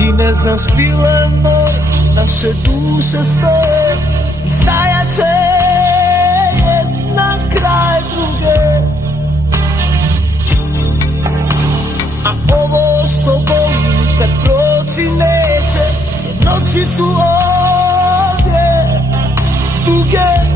I ne znaš bile moj, naše duše stoje i stajat će jedna kraj druge. A ovo što boli kad proći neće, jer noći su ovdje duge.